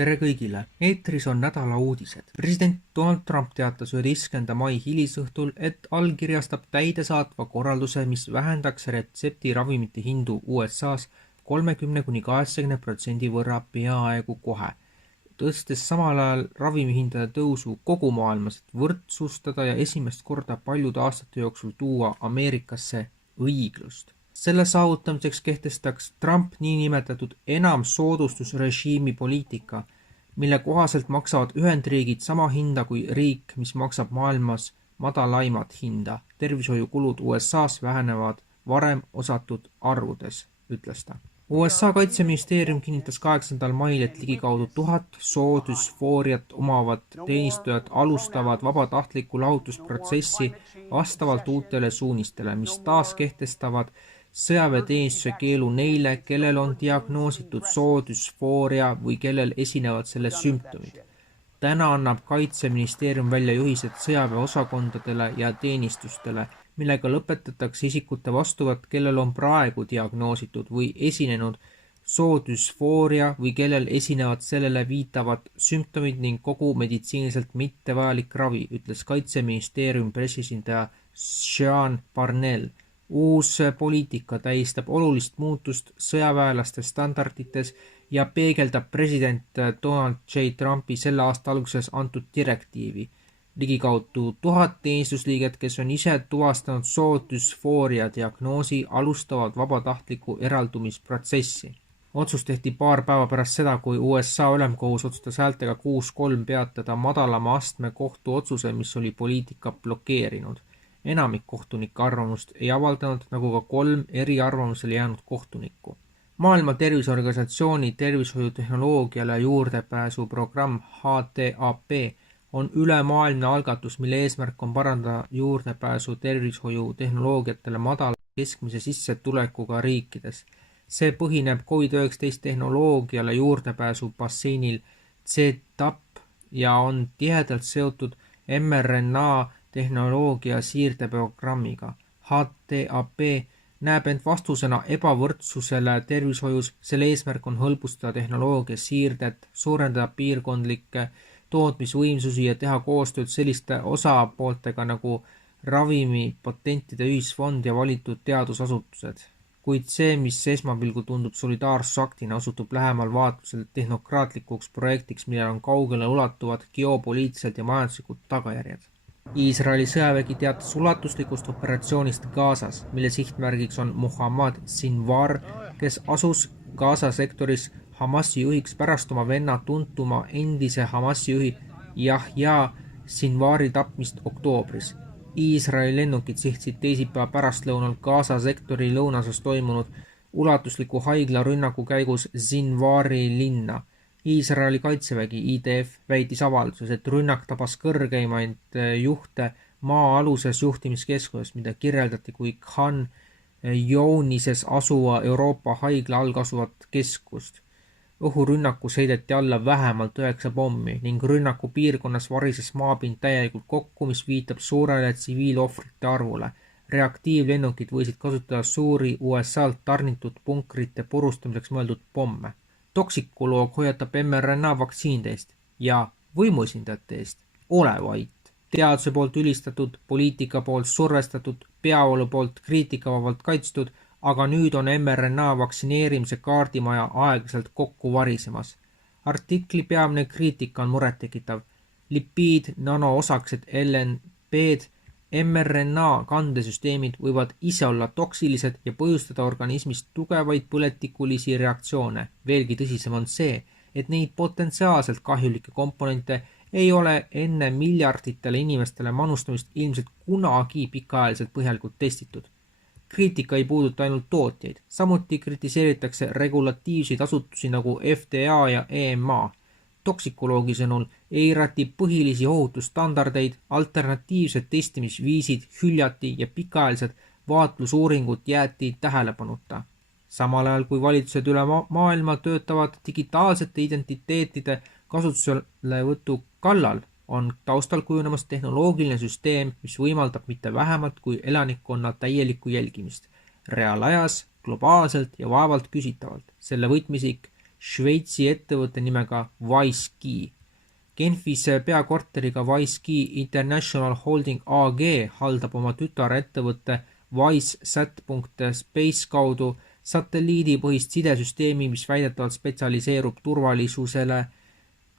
Tere kõigile! Eetris on nädala uudised. President Donald Trump teatas 11. mai hilisõhtul, et allkirjastab täidesaatva korralduse, mis vähendaks retseptiravimite hindu USA-s 30–80% võrra peaaegu kohe, tõstes samal ajal ravimihindade tõusu kogu maailmas, et võrdsustada ja esimest korda paljude aastate jooksul tuua Ameerikasse õiglust. Selle saavutamiseks kehtestaks Trump niinimetatud enamsoodustusrežiimi poliitika, mille kohaselt maksavad Ühendriigid sama hinda kui riik, mis maksab maailmas madalaimat hinda. Tervishoiukulud USA-s vähenevad varem osatud arvudes, ütles ta. USA kaitseministeerium kinnitas 8. mail, et ligikaudu 1000 soodüsfooriat omavad teenistujad alustavad vabatahtlikku lahutusprotsessi vastavalt uutele suunistele, mis taas kehtestavad sõjaväeteenistuse keelu neile, kellel on diagnoositud soodüsfooria või kellel esinevad selle sümptomid. Täna annab kaitseministeerium välja juhised sõjaväeosakondadele ja teenistustele, millega lõpetatakse isikute vastuvõtt, kellel on praegu diagnoositud või esinenud soodüsfooria või kellel esinevad sellele viitavad sümptomid ning kogu meditsiiniliselt mittevajalik ravi, ütles kaitseministeeriumi pressiesindaja Sean Parnell. Uus poliitika tähistab olulist muutust sõjaväelaste standardites ja peegeldab president Donald J. Trumpi selle aasta alguses antud direktiivi. Ligikaudu 1000 teenistusliiget, kes on ise tuvastanud soodüsfooria diagnoosi, alustavad vabatahtliku eraldumisprotsessi. Otsus tehti paar päeva pärast seda, kui USA ülemkohus otsustas häältega 6-3 peatada madalama astme kohtu otsuse, mis oli poliitika blokeerinud. Enamik kohtunike arvamust ei avaldanud, nagu ka 3 eriarvamusele jäänud kohtunikku. Maailma Terviseorganisatsiooni tervishoiutehnoloogiale juurdepääsu programm HTAP on ülemaailmne algatus, mille eesmärk on parandada juurdepääsu tervishoiutehnoloogiatele madala keskmise sissetulekuga riikides. See põhineb COVID-19 tehnoloogiale juurdepääsu basseinil CTAP ja on tihedalt seotud mRNA tehnoloogia siirdeprogrammiga. HTAP näeb end vastusena ebavõrdsusele tervishoius, selle eesmärk on hõlbustada tehnoloogia siirdet, suurendada piirkondlikke tootmisvõimsusi ja teha koostööd selliste osapooltega nagu ravimipatentide ühisfond ja valitud teadusasutused. Kuid see, mis esmapilgul tundub solidaarsusaktina, osutub lähemal vaatlusel tehnokraatlikuks projektiks, millel on kaugele ulatuvad geopoliitilised ja majanduslikud tagajärjed. Iisraeli sõjavägi teatas ulatuslikust operatsioonist Gazas, mille sihtmärgiks on Muhammad Sinwar, kes asus Gaza sektoris Hamasi juhiks pärast oma venna tuntuma endise Hamasi juhi Yahya Sinwari tapmist oktoobris. Iisraeli lennukid sihtsid teisipäeva pärastlõunal Gaza sektori lõunasas toimunud ulatusliku haiglarünnaku käigus Sinwari linna. Iisraeli kaitsevägi IDF väitis avalduses, et rünnak tabas kõrgeimaid juhte maa-aluses juhtimiskeskuses, mida kirjeldati kui Khan Younis'es asuva Euroopa haigla all asuvat keskust. Õhurünnakus heideti alla vähemalt 9 pommi ning rünnaku piirkonnas varises maapind täielikult kokku, mis viitab suurele tsiviilohvrite arvule. Reaktiivlennukid võisid kasutada suuri USA-lt tarnitud punkrite purustamiseks mõeldud pomme. Toksikoloog hoiatab mRNA vaktsiinide eest ja võimuesindajate eest. Ole vait. Teaduse poolt ülistatud, poliitika poolt survestatud, peavoolu poolt kriitikavabalt kaitstud, aga nüüd on mRNA vaktsineerimise kaardimaja aeglaselt kokku varisemas. Artikli peamine kriitika on murettekitav. Lipiid, nanoosakesed, LNP-d, mRNA kandesüsteemid võivad ise olla toksilised ja põhjustada organismis tugevaid põletikulisi reaktsioone. Veelgi tõsisem on see, et neid potentsiaalselt kahjulikke komponente ei ole enne miljarditele inimestele manustamist ilmselt kunagi pikaajaliselt põhjalikult testitud. Kriitika ei puuduta ainult tootjaid, samuti kritiseeritakse regulatiivseid asutusi nagu FDA ja EMA. Toksikoloogi sõnul eirati põhilisi ohutusstandardeid, alternatiivsed testimisviisid hüljati ja pikaajalised vaatlusuuringud jäeti tähelepanuta. Samal ajal kui valitsused üle maailma töötavad digitaalsete identiteetide kasutuselevõtu kallal, on taustal kujunemas tehnoloogiline süsteem, mis võimaldab mitte vähemalt kui elanikkonna täielikku jälgimist. Reaalajas, globaalselt ja vaevalt küsitavalt. Selle võtmisik Šveitsi ettevõtte nimega WiseKey. Genfis peakorteriga WiseKey International Holding AG haldab oma tütarettevõtte WiseSat.space kaudu satelliidipõhist sidesüsteemi, mis väidetavalt spetsialiseerub turvalisusele,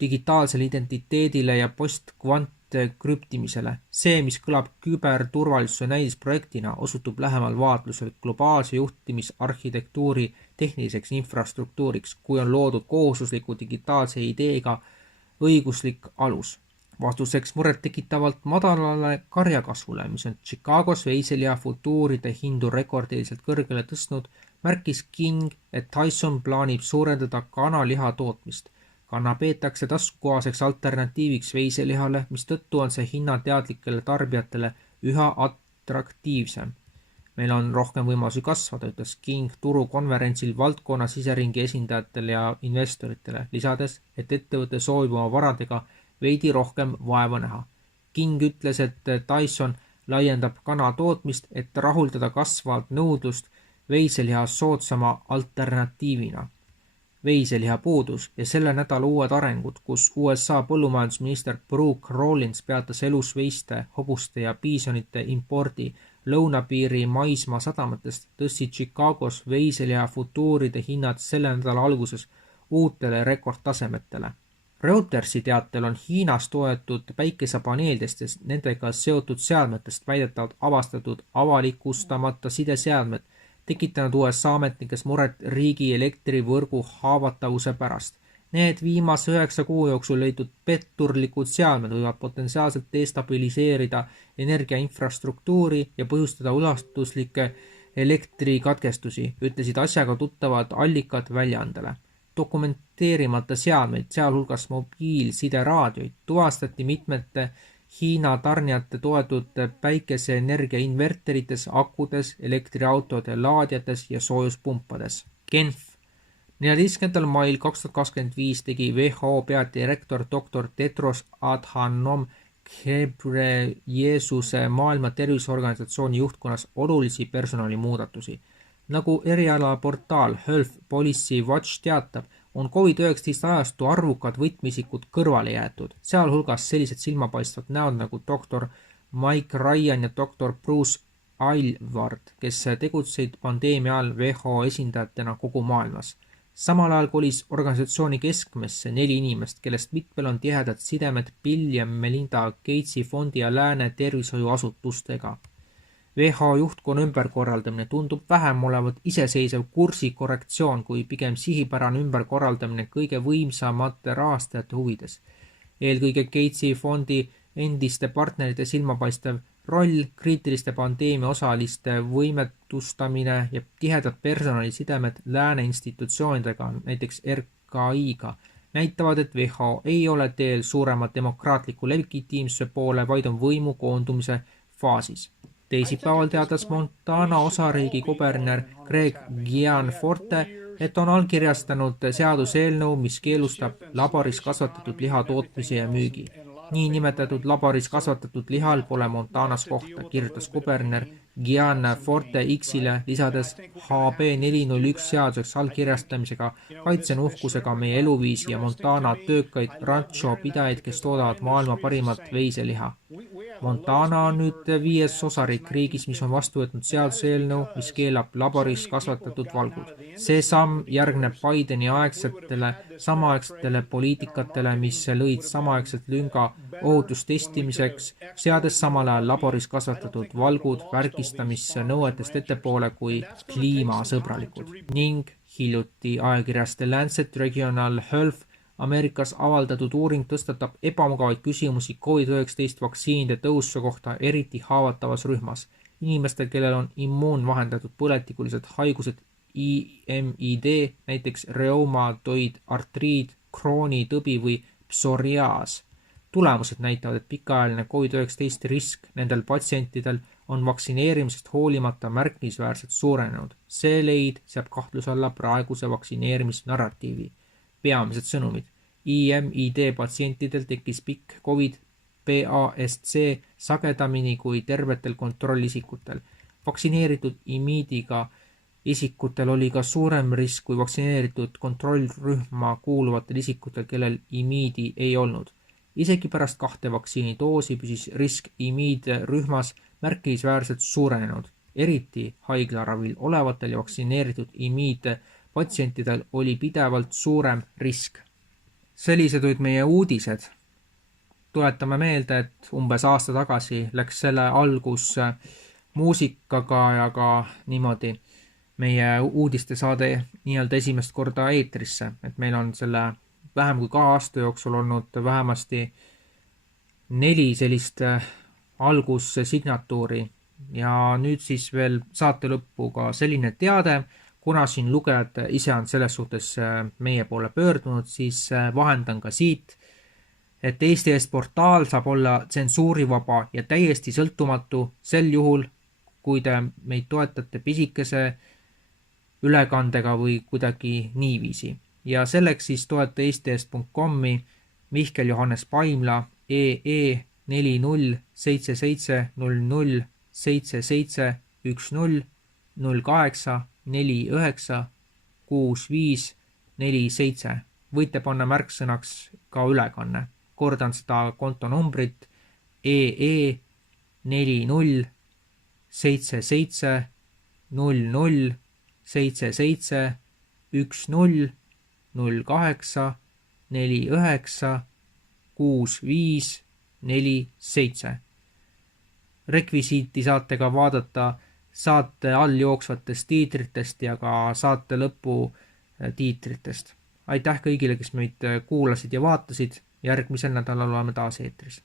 digitaalsele identiteedile ja postkvantkrüptimisele. See, mis kõlab küberturvalisuse näidisprojektina, osutub lähemal vaatlusel globaalse juhtimisarhitektuuri tehniliseks infrastruktuuriks, kui on loodud kohustusliku digitaalse ideega õiguslik alus. Vastuseks muret tekitavalt madalale karjakasvule, mis on Chicagos veiseliha futuuride hindu rekordiliselt kõrgele tõstnud, märkis King, et Tyson plaanib suurendada kanaliha tootmist. Kana peetakse taskukohaseks alternatiiviks veiselihale, mistõttu on see hinnateadlikele tarbijatele üha atraktiivsem. Meil on rohkem võimalusi kasvada, ütles King turukonverentsil valdkonna siseringi esindajatele ja investoritele, lisades, et ettevõte soovib oma varadega veidi rohkem vaeva näha. King ütles, et Tyson laiendab kana tootmist, et rahuldada kasvavat nõudlust veiseliha soodsama alternatiivina. Veiseliha puudus ja selle nädala uued arengud, kus USA põllumajandusminister Brooke Rollins peatas elusveiste, hobuste ja piisonite impordi lõunapiiri maismaa sadamatest, tõstsid Chicagos veiseliha futuuride hinnad selle nädala alguses uutele rekordtasemetele. Reutersi teatel on Hiinas toetud päikesepaneeldest ja nendega seotud seadmetest väidetavalt avastatud avalikustamata sideseadmed, tekitanud USA ametnikes muret riigi elektrivõrgu haavatavuse pärast. Need viimase 9 kuu jooksul leitud petturlikud seadmed võivad potentsiaalselt destabiliseerida energiainfrastruktuuri ja põhjustada ulatuslikke elektrikatkestusi, ütlesid asjaga tuttavad allikad väljaandele. Dokumenteerimata seadmeid, sealhulgas mobiilsideraadioid, tuvastati mitmete Hiina tarnijate toetud päikeseenergia inverterites, akudes, elektriautode laadjates ja soojuspumpades. Genf. 14. mail 2025 tegi WHO peadirektor Dr. Tedros Adhanom Ghebreyesus Maailma Terviseorganisatsiooni juhtkonnas olulisi personalimuudatusi. Nagu erialaportaal Health Policy Watch teatab, on COVID-19 ajastu arvukad võtmisikud kõrvale jäetud, sealhulgas sellised silmapaistvad näod nagu Dr. Mike Ryan ja Dr. Bruce Aylward, kes tegutseid pandeemia all WHO esindajatena kogu maailmas. Samal ajal kolis organisatsiooni keskmesse 4 inimest, kellest mitmel on tihedad sidemed Bill ja Melinda Gatesi fondi ja lääne tervishoiuasutustega. WHO juhtkonna ümberkorraldamine tundub vähem olevat iseseisev kursikorrektsioon kui pigem sihipärane ümberkorraldamine kõige võimsamate rahastajate huvides. Eelkõige Gatesi fondi endiste partnerite silmapaistev roll, kriitiliste pandeemia osaliste võimetustamine ja tihedad personalisidemed lääne institutsioonidega, näiteks RKI-ga, näitavad, et WHO ei ole teel suurema demokraatliku legitiimsuse poole, vaid on võimu koondumise faasis. Teisipäeval teatas Montana osariigi kuberner Greg Gianforte, et on allkirjastanud seaduseelnõu, mis keelustab laboris kasvatatud liha tootmise ja müügi. Nii nimetatud laboris kasvatatud lihal pole Montanas kohta, kirjutas kuberner Gianforte X-ile, lisades HB401 seaduseks allkirjastamisega kaitsen uhkusega meie eluviisi ja Montana töökaid rancho pidajaid, kes toodavad maailma parimat veiseliha. Montana on nüüd 5. osariik riigis, mis on vastu võtnud seaduseelnõu, mis keelab laboris kasvatatud valgud. See samm järgneb Bideni samaaegsetele poliitikatele, mis lõid samaaegselt lünga ohutustestimiseks, seades samal ajal laboris kasvatatud valgud värgistamisse nõuetest ettepoole kui kliimasõbralikud. Ning hiljuti ajakirjas The Lancet Regional Health Ameerikas avaldatud uuring tõstatab ebamugavaid küsimusi COVID-19 vaktsiinide tõusu kohta eriti haavatavas rühmas. Inimestel, kellel on immuunvahendatud põletikulised haigused IMID, näiteks reumatoid, artriid, kroonitõbi või psoriaas. Tulemused näitavad, et pikaajaline COVID-19 risk nendel patsientidel on vaktsineerimisest hoolimata märkimisväärselt suurenenud. See leid seab kahtluse alla praeguse vaktsineerimisnarratiivi. Peamised sõnumid. IMID patsientidel tekkis pikk COVID PASC sagedamini kui tervetel kontrollisikutel. Vaktsineeritud IMID-iga Isikutel oli ka suurem risk kui vaktsineeritud kontrollrühma kuuluvatel isikutel, kellel imiidi ei olnud. Isegi pärast 2 vaktsiinidoosi püsis risk imiidrühmas märkimisväärselt suurenenud. Eriti haiglaravil olevatel ja vaktsineeritud imiidpatsientidel oli pidevalt suurem risk. Sellised olid meie uudised. Tuletame meelde, et umbes aasta tagasi läks selle algus muusikaga ja ka niimoodi meie uudistesaade nii-öelda esimest korda eetrisse, et meil on selle vähem kui 2 aasta jooksul olnud vähemasti 4 sellist algussignatuuri ja nüüd siis veel saate lõppu ka selline teade, kuna siin lugejad ise on selles suhtes meie poole pöördunud, siis vahendan ka siit, et Eesti Eest portaal saab olla tsensuurivaba ja täiesti sõltumatu sel juhul, kui te meid toetate pisikese ülekandega või kuidagi niiviisi. Ja selleks siis toeta eestieest.com-i Mihkel Johannes Paimla EE 407700 7710 08 49 65 47. Võite panna märksõnaks ka ülekanne. Kordan seda kontonumbrit EE 40 77 00 77 10 08 49 65 47. Rekvisiiti saate ka vaadata saate all jooksvatest tiitritest ja ka saate lõpu tiitritest. Aitäh kõigile, kes meid kuulasid ja vaatasid. Järgmisel nädalal oleme taas eetris.